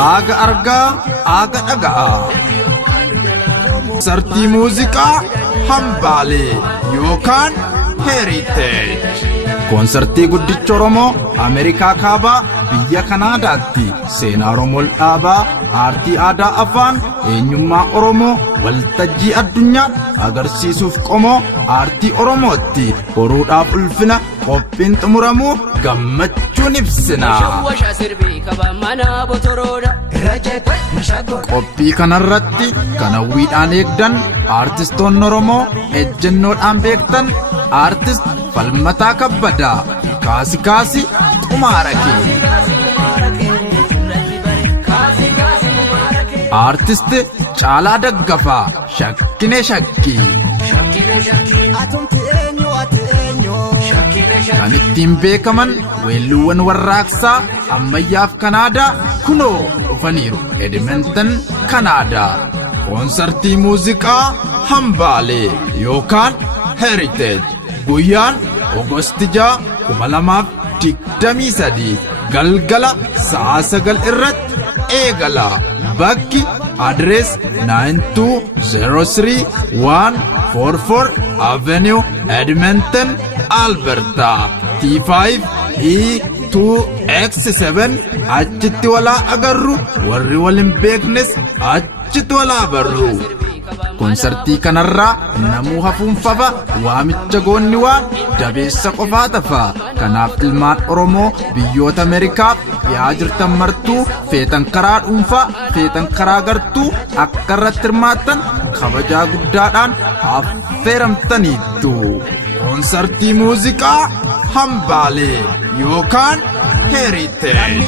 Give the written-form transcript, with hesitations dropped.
Aga argaa, aga dhaga'a. Sartii muuziqaa hambaalee yookaan Heritage. Koonsartii guddicha Oromoo Ameerikaa kaabaa biyya Kanaadaatti seenaa Oromoo dhaabaa aartii aadaa afaan eenyummaa Oromoo waltajjii addunyaa agarsiisuuf qomoo aartii Oromootti horuudhaaf ulfina qophiin xumuramuu gammachuun ibsina. Qophii kanarratti kan hawwiidhaan eegdan aartistoonni Oromoo ejjennoodhaan beektan aartist Falmataa Kabbadaa Kaasi Qumaarake, aartist Caalaa Daggafaa Shakkine Shakkii, kan ittiin beekaman weelluuwwan warraaqsaa ammayyaaf Kanaadaa kunoo dhufaniiru Edmonton Kanaadaa. Koonsartii muuziqaa hambaalee yookaan Heritage guyyaan Ogosti 6, 2023 galgala sa'a 9 irratti eegala. Bakki adrees 9203 144 Avenue Edmonton Alberta T5E2X7. achitti walaa agarru, warri waliin beeknes achitti walaa barru. Koonsartii kanarraa namuu hafuunfafa waamicha goonni waan dabeessa qofaa tafa. Kanaaf ilmaan Oromoo biyyoota Ameerikaa dhiyaa jirtan martuu feetan karaa dhuunfaa feetan karaa gartuu akka irratti hirmaattan kabajaa guddaadhaan affeeramtaniittu. Koonsartii muuziqaa hambaalee yookaan Heritage.